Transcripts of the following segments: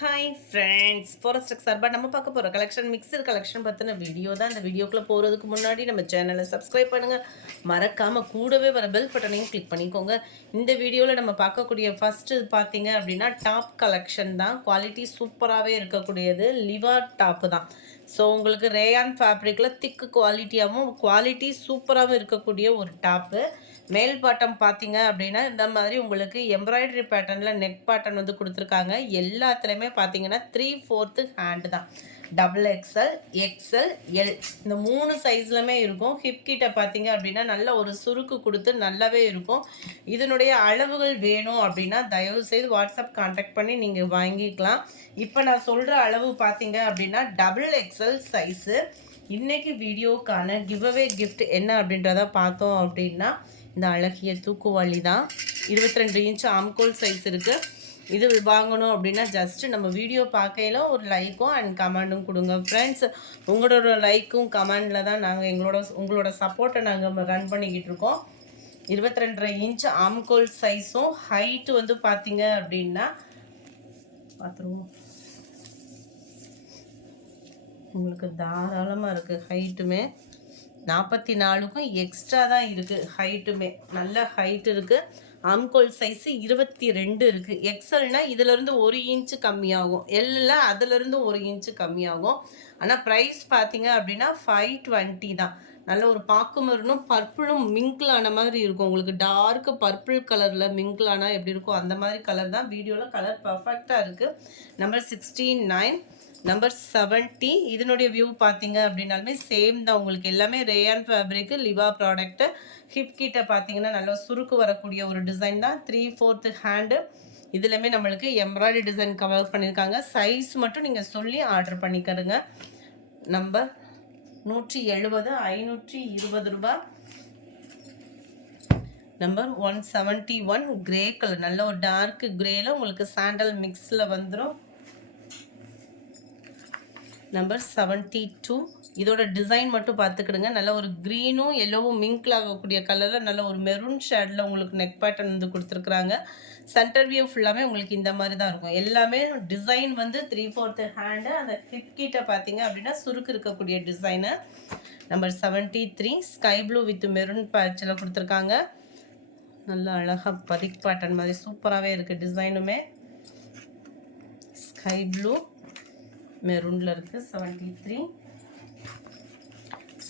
Hi friends, forest சார்பாக நம்ம பார்க்க போகிற கலெக்ஷன் மிக்சர் கலெக்ஷன் பற்றின வீடியோ தான். இந்த வீடியோக்குள்ளே போகிறதுக்கு முன்னாடி நம்ம சேனலை சப்ஸ்கிரைப் பண்ணுங்கள், மறக்காமல் கூடவே வர பெல் பட்டனையும் கிளிக் பண்ணிக்கோங்க. இந்த வீடியோவில் நம்ம பார்க்கக்கூடிய ஃபஸ்ட்டு பார்த்தீங்க அப்படின்னா டாப் கலெக்ஷன் தான். குவாலிட்டி சூப்பராகவே இருக்கக்கூடியது லிவா டாப்பு தான். ஸோ உங்களுக்கு ரேயான் ஃபேப்ரிக்கில் திக்கு குவாலிட்டியாகவும் குவாலிட்டி சூப்பராகவும் இருக்கக்கூடிய ஒரு டாப்பு. மேல் பாட்டம் பார்த்தீங்க அப்படின்னா இந்த மாதிரி உங்களுக்கு எம்ப்ராய்டரி பேட்டர்னில் நெக் பேட்டர்ன் வந்து கொடுத்துருக்காங்க. எல்லாத்துலேயுமே பார்த்தீங்கன்னா 3/4 ஹேண்டு தான். டபுள் எக்ஸ்எல், எக்ஸ்எல், எல் இந்த 3 சைஸ்லுமே இருக்கும். ஹிப் கிட்ட பார்த்தீங்க அப்படின்னா நல்ல ஒரு சுருக்கு கொடுத்து நல்லாவே இருக்கும். இதனுடைய அளவுகள் வேணும் அப்படின்னா தயவுசெய்து வாட்ஸ்அப் கான்டாக்ட் பண்ணி நீங்கள் வாங்கிக்கலாம். இப்போ நான் சொல்கிற அளவு பார்த்தீங்க அப்படின்னா டபுள் எக்ஸ்எல் சைஸு. இன்றைக்கி வீடியோக்கான கிவ்அவே கிஃப்ட் என்ன அப்படின்றத பார்த்தோம் அப்படின்னா இந்த அழகிய தூக்குவாளி தான். 22 இன்ச் ஆம்கோல் சைஸ் இருக்குது. இது வாங்கணும் அப்படின்னா ஜஸ்ட்டு நம்ம வீடியோ பார்க்கையில் ஒரு லைக்கும் அண்ட் கமெண்டும் கொடுங்க ஃப்ரெண்ட்ஸ். உங்களோட லைக்கும் கமெண்டில் தான் நாங்கள் உங்களோட சப்போர்ட்டை நாங்கள் ரன் பண்ணிக்கிட்டு இருக்கோம். 22 இன்ச் ஆம்கோல் சைஸும் ஹைட்டு வந்து பார்த்தீங்க அப்படின்னா பார்த்துருவோம். உங்களுக்கு தாராளமாக இருக்குது. ஹைட்டுமே 44க்கும் எக்ஸ்ட்ரா தான் இருக்குது. ஹைட்டுமே நல்ல ஹைட் இருக்குது. ஆம்கோல் சைஸு 22 இருக்குது. எக்ஸல்னால் இதிலேருந்து 1 இன்ச்சு கம்மியாகும். எல்லில் அதிலேருந்து 1 இன்ச்சு கம்மியாகும். ஆனால் ப்ரைஸ் பார்த்தீங்க அப்படின்னா 520 தான். நல்ல ஒரு பாக்கு மருனும் பர்பிளும் மிங்கிள் ஆன மாதிரி இருக்கும். உங்களுக்கு டார்க்கு பர்பிள் கலரில் மிங்கிள் ஆனால் எப்படி இருக்கும் அந்த மாதிரி கலர் தான். வீடியோவில் கலர் பர்ஃபெக்டாக இருக்குது. Number 69, number 70. இதனுடைய வியூ பார்த்தீங்க அப்படின்னாலுமே சேம் தான். உங்களுக்கு எல்லாமே ரேயான் ஃபேப்ரிக்கு லிவா ப்ராடக்ட்டு. ஹிப் கிட்ட பார்த்தீங்கன்னா நல்லா சுருக்கு வரக்கூடிய ஒரு டிசைன் தான். 3/4 ஹேண்டு. இதுலையுமே நம்மளுக்கு எம்ப்ராய்டரி டிசைன் கவர் பண்ணியிருக்காங்க. சைஸ் மட்டும் நீங்கள் சொல்லி ஆர்டர் பண்ணிக்கிறங்க. நம்பர் 170, 520 ரூபா. நம்பர் 171 கிரே கலர், நல்ல ஒரு டார்க் கிரேல உங்களுக்கு சாண்டல் மிக்ஸில் வந்துடும். நம்பர் 72. இதோட டிசைன் மட்டும் பார்த்துக்கிடுங்க. நல்ல ஒரு க்ரீனும் எல்லோவும் மிங்கிள் ஆகக்கூடிய கலரில் நல்ல ஒரு மெரூன் ஷேடில் உங்களுக்கு நெக் பேட்டர்ன் வந்து கொடுத்துருக்குறாங்க. சென்டர் வியூ ஃபுல்லாமே உங்களுக்கு இந்த மாதிரி தான் இருக்கும். எல்லாமே டிசைன் வந்து 3/4 ஹேண்டு. அந்த ஹிப் கிட்ட பார்த்தீங்க அப்படின்னா சுருக்கு இருக்கக்கூடிய design. Number 73 sky blue with maroon பேட்சில் கொடுத்துருக்காங்க. நல்லா அழகாக பதிக் பேட்டர்ன் மாதிரி சூப்பராகவே இருக்குது. டிசைனுமே ஸ்கை ப்ளூ மெரூனில் இருக்குது. 73,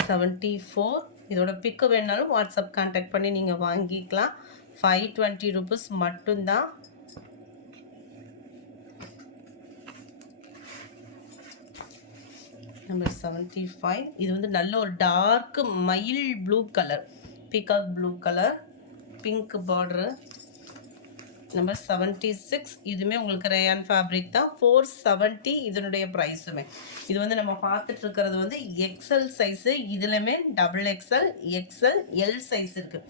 74. இதோட பிக்கு வேணாலும் வாட்ஸ்அப் கான்டாக்ட் பண்ணி நீங்கள் வாங்கிக்கலாம். 520 ரூபீஸ் மட்டும்தான். நம்பர் 75. இது வந்து நல்ல ஒரு டார்க் மயில் blue colour, peacock blue colour, pink border. Number 76. இதுவுமே உங்களுக்கு ரேயான் ஃபேப்ரிக் தான். 470 இதனுடைய ப்ரைஸுமே. இது வந்து நம்ம பார்த்துட்டு இருக்கிறது வந்து எக்ஸல் சைஸு. இதுலையுமே double XL, XL, L size இருக்குது.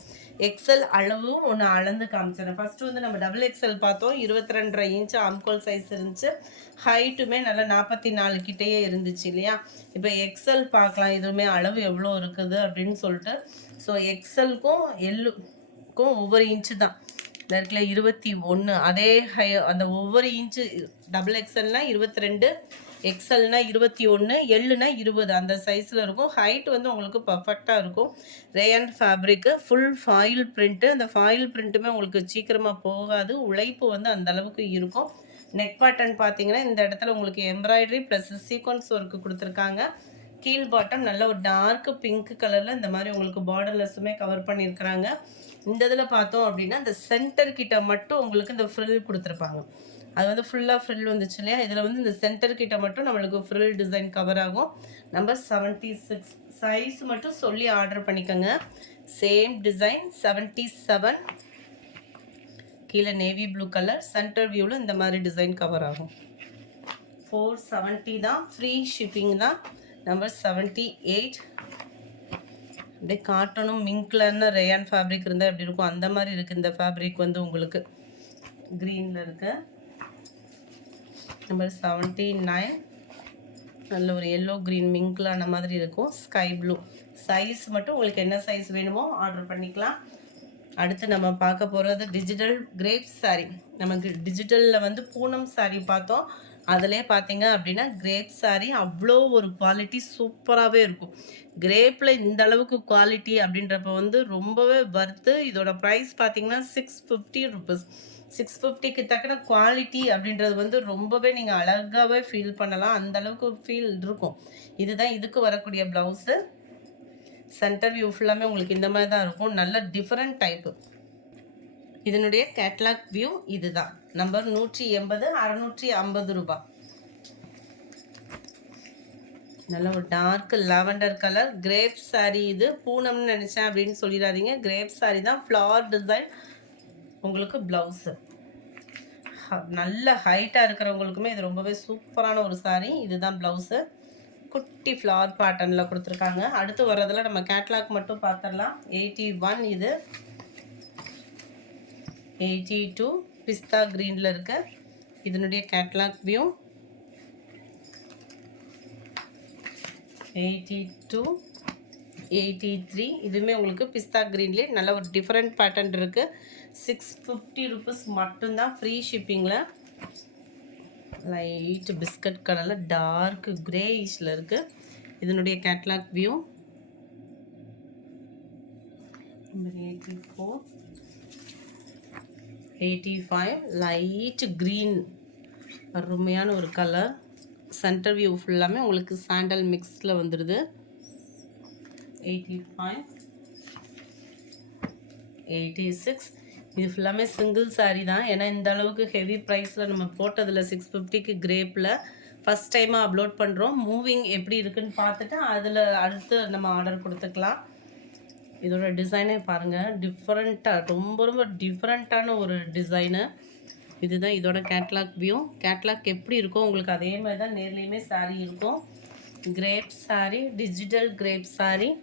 எக்ஸல் அளவும் ஒன்று அளந்து காமிச்சிடறேன். ஃபஸ்ட்டு வந்து நம்ம டபுள் எக்ஸல் பார்த்தோம். 22.5 இன்ச் ஆம்கோல் சைஸ் இருந்துச்சு. ஹைட்டுமே நல்லா 44 கிட்டேயே இருந்துச்சு இல்லையா. இப்போ எக்ஸல் பார்க்கலாம். இதுவுமே அளவு எவ்வளோ இருக்குது அப்படின்னு சொல்லிட்டு. ஸோ எக்ஸலுக்கும் எல்லுக்கும் ஒவ்வொரு இன்ச்சு தான் இருக்குல்ல. 21. அதே அந்த ஒவ்வொரு இன்ச்சு டபுள் எக்ஸல்னா 22, எக்ஸல்னா 21, எல்லுனா 20 அந்த சைஸில் இருக்கும். ஹைட் வந்து உங்களுக்கு பர்ஃபெக்டாக இருக்கும். Rayon fabric full foil print. அந்த ஃபாயில் பிரிண்ட்டுமே உங்களுக்கு சீக்கிரமாக போகாது. உழைப்பு வந்து அந்த அளவுக்கு இருக்கும். நெக் பேட்டர்ன் பார்த்தீங்கன்னா இந்த இடத்துல உங்களுக்கு எம்ப்ராய்டரி ப்ளஸ் சீக்வன்ஸ் ஒர்க்கு கொடுத்துருக்காங்க. கீழ் பாட்டம் நல்ல ஒரு டார்க் பிங்க் கலரில் இந்த மாதிரி உங்களுக்கு பார்டர்லெஸ்ஸுமே கவர் பண்ணியிருக்கிறாங்க. இந்த இதில் பார்த்தோம் அப்படின்னா இந்த சென்டர் கிட்ட மட்டும் உங்களுக்கு இந்த ஃப்ரில் கொடுத்துருப்பாங்க. அது வந்து ஃபுல்லாக ஃப்ரில் வந்துச்சு இல்லையா. இதில் வந்து இந்த சென்டர் கிட்ட மட்டும் நம்மளுக்கு ஃப்ரில் டிசைன் கவர் ஆகும். நம்பர் 76. சைஸ் மட்டும் சொல்லி ஆர்டர் பண்ணிக்கோங்க. Same design 77. கீழே நேவி ப்ளூ கலர், சென்டர் வியூவில் இந்த மாதிரி டிசைன் கவர் ஆகும். 470 தான். ஃப்ரீ ஷிப்பிங் தான். நம்பர் 78. அப்படியே காட்டனும் மிங்க்லன்னு ரேயான் ஃபேப்ரிக் இருந்தால் எப்படி இருக்கும் அந்த மாதிரி இருக்குது. இந்த ஃபேப்ரிக் வந்து உங்களுக்கு க்ரீனில் இருக்கு. நம்பர் 79. நல்ல ஒரு எல்லோ க்ரீன் மிங்க்லான மாதிரி இருக்கும். Sky blue. சைஸ் மட்டும் உங்களுக்கு என்ன சைஸ் வேணுமோ ஆர்டர் பண்ணிக்கலாம். அடுத்து நம்ம பார்க்க போகிறது டிஜிட்டல் கிரேப் saree. நமக்கு டிஜிட்டலில் வந்து பூனம் saree பார்த்தோம். அதிலே பார்த்தீங்க அப்படின்னா கிரேப் saree அவ்வளோ ஒரு குவாலிட்டி சூப்பராகவே இருக்கும். கிரேப்பில் இந்த அளவுக்கு குவாலிட்டி அப்படின்றப்ப வந்து ரொம்பவே வர்த்து. இதோட ப்ரைஸ் பார்த்தீங்கன்னா 650 ருபீஸ். 650க்கு தக்கன குவாலிட்டி அப்படின்றது வந்து ரொம்பவே நீங்கள் அழகாகவே ஃபீல் பண்ணலாம். அந்த அளவுக்கு ஃபீல் இருக்கும். இதுதான் இதுக்கு வரக்கூடிய ப்ளவுஸு. சென்டர் வியூ ஃபுல்லாமே உங்களுக்கு இந்த மாதிரி தான் இருக்கும். நல்ல டிஃப்ரெண்ட் டைப்பு. இதனுடைய கேட்லாக் வியூ இதுதான். நம்பர் 180, 650 ரூபாய். நல்ல ஒரு dark lavender colour crepe saree. இது பூனம்னு நினச்சேன் அப்படின்னு சொல்லிடாதீங்க. கிரேப் saree தான். ஃப்ளவர் டிசைன் உங்களுக்கு ப்ளவுஸு. நல்ல ஹைட்டாக இருக்கிறவங்களுக்குமே இது ரொம்பவே சூப்பரான ஒரு saree. இதுதான் ப்ளவுஸு. குட்டி ஃப்ளவர் பேட்டர்னில் கொடுத்துருக்காங்க. அடுத்து வர்றதில் நம்ம கேட்லாக் மட்டும் பார்த்துடலாம். 81 இது. 82 பிஸ்தா க்ரீனில் இருக்க இதனுடைய கேட்லாக் வியூ. 82, 83 இதுவுமே உங்களுக்கு பிஸ்தா க்ரீன்லேயே நல்ல ஒரு டிஃப்ரெண்ட் பேட்டர்ன் இருக்குது. 650 ருபீஸ் மட்டும்தான், ஃப்ரீ ஷிப்பிங்கில். லைட் பிஸ்கட் கலரில் டார்க் கிரேயிஷில் இருக்குது இதனுடைய catalogue view. Number 84, 85 light green அருமையான ஒரு கலர். சென்டர் வியூ ஃபுல்லாமே உங்களுக்கு சாண்டல் மிக்ஸில் வந்துடுது. 85, 86 இது ஃபுல்லாமே சிங்கிள் saree தான். ஏன்னா இந்த அளவுக்கு ஹெவி ப்ரைஸில் நம்ம போட்டதில் 650க்கு கிரேப்பில் ஃபஸ்ட் டைமாக அப்லோட் பண்ணுறோம். மூவிங் எப்படி இருக்குன்னு பார்த்துட்டு அதில் அடுத்து நம்ம ஆர்டர் கொடுத்துக்கலாம். இதோட டிசைனே பாருங்கள், டிஃப்ரெண்ட்டாக ரொம்ப ரொம்ப டிஃப்ரெண்ட்டான ஒரு டிசைனு. இதுதான் இதோட கேட்லாக் வியூ. கேட்லாக் எப்படி இருக்கும் உங்களுக்கு அதே மாதிரி தான் நேர்லேயுமே saree இருக்கும். Crepe saree, digital crepe saree.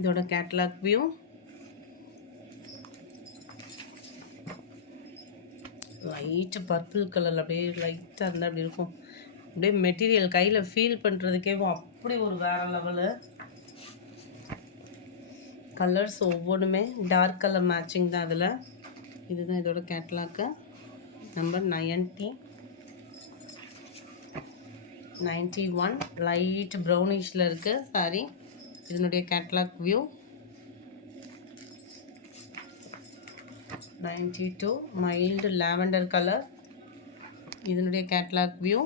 இதோட கேட்லாக் வியூ. லைட்டு பர்பிள் கலரில் அப்படியே லைட்டாக இருந்தால் அப்படி இருக்கும். அப்படியே மெட்டீரியல் கையில் ஃபீல் பண்ணுறதுக்கே அப்படி ஒரு வேறு லெவலு. கலர்ஸ் ஒவ்வொன்றுமே டார்க் கலர் மேட்சிங் தான் அதில். இதுதான் இதோட கேட்லாக்கு. நம்பர் 90, 91 லைட் ப்ரௌனிஷில் இருக்குது saree. இதனுடைய catalogue view. 92 mild lavender colour. இதனுடைய கேட்லாக் வியூ.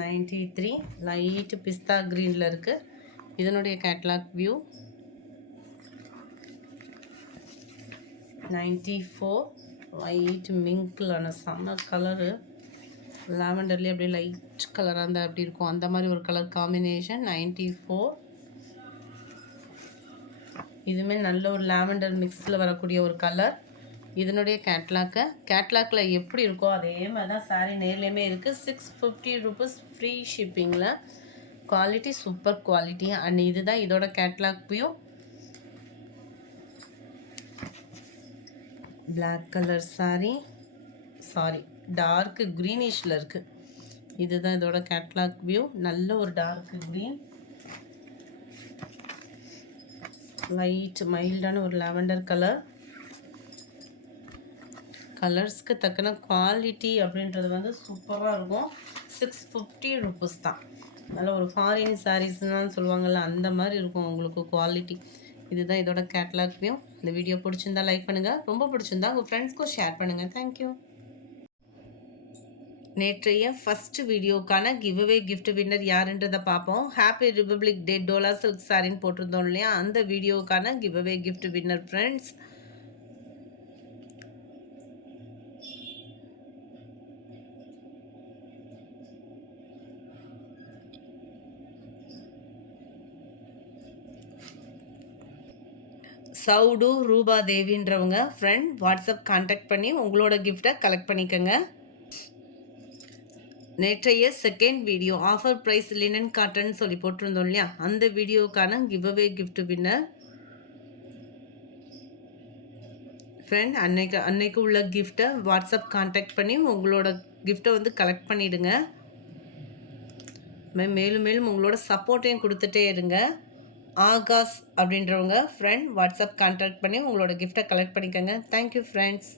93 லைட் பிஸ்தா க்ரீனில் இருக்குது இதனுடைய கேட்லாக் வியூ. 94 லைட் மிங்க்லான செம்ம கலரு. லாவெண்டர்லேயே அப்படியே லைட் கலராக இருந்தால் அப்படி இருக்கும், அந்த மாதிரி ஒரு கலர் காம்பினேஷன். 94 இதுவுமே நல்ல ஒரு லாவெண்டர் மிக்ஸில் வரக்கூடிய ஒரு கலர். இதனுடைய கேட்லாக்கில் எப்படி இருக்கோ அதே மாதிரி தான் saree நேர்லேயுமே இருக்குது. 650 ருபீஸ் ஃப்ரீ ஷிப்பிங்கில். Quality super quality. அண்ட் இதுதான் இதோட catalogue view. Black colour saree, sorry dark க்ரீனிஷில் இருக்குது. இதுதான் இதோட கேட்லாக் வியூ. நல்ல ஒரு டார்க் க்ரீன், லைட் மைல்டான ஒரு லாவெண்டர் கலர். கலர்ஸ்க்கு தக்கன குவாலிட்டி அப்படின்றது வந்து சூப்பராக இருக்கும். 650 ருபீஸ் தான். நல்ல ஒரு ஃபாரின் சாரீஸ்ன்னு சொல்லுவாங்கள்ல, அந்த மாதிரி இருக்கும் உங்களுக்கு குவாலிட்டி. இதுதான் இதோட கேட்லாக் வியூ. இந்த வீடியோ பிடிச்சிருந்தா லைக் பண்ணுங்கள், ரொம்ப பிடிச்சிருந்தா உங்கள் ஃப்ரெண்ட்ஸ்க்கும் ஷேர் பண்ணுங்கள். தேங்க்யூ. நேற்றைய ஃபஸ்ட்டு வீடியோக்கான கிவ்அவே கிஃப்ட் வின்னர் யாருன்றதை பார்ப்போம். ஹாப்பி ரிபப்ளிக் டே டோலா சில்க் சாரின்னு போட்டிருந்தோம் இல்லையா, அந்த வீடியோக்கான கிவ்அவே கிஃப்ட் வின்னர் ஃப்ரெண்ட்ஸ் சவுடு ரூபா தேவின்றவங்க ஃப்ரெண்ட் வாட்ஸ்அப் கான்டாக்ட் பண்ணி உங்களோட கிஃப்டை கலெக்ட் பண்ணிக்கோங்க. நேற்றைய second video offer price linen cotton சொல்லி போட்டிருந்தோம் இல்லையா, அந்த வீடியோக்கான கிவ்அவே கிஃப்ட் வின்னர் ஃப்ரெண்ட் அன்னைக்கு உள்ள கிஃப்ட்டை வாட்ஸ்அப் கான்டாக்ட் பண்ணி உங்களோட கிஃப்டை வந்து கலெக்ட் பண்ணிவிடுங்க. மேலும் மேலும் உங்களோட சப்போர்ட்டையும் கொடுத்துட்டே இருங்க. ஆகாஷ் அப்படின்றவங்க ஃப்ரெண்ட் வாட்ஸ்அப் கான்டாக்ட் பண்ணி உங்களோட கிஃப்ட்டை கலெக்ட் பண்ணிக்கோங்க. Thank you friends.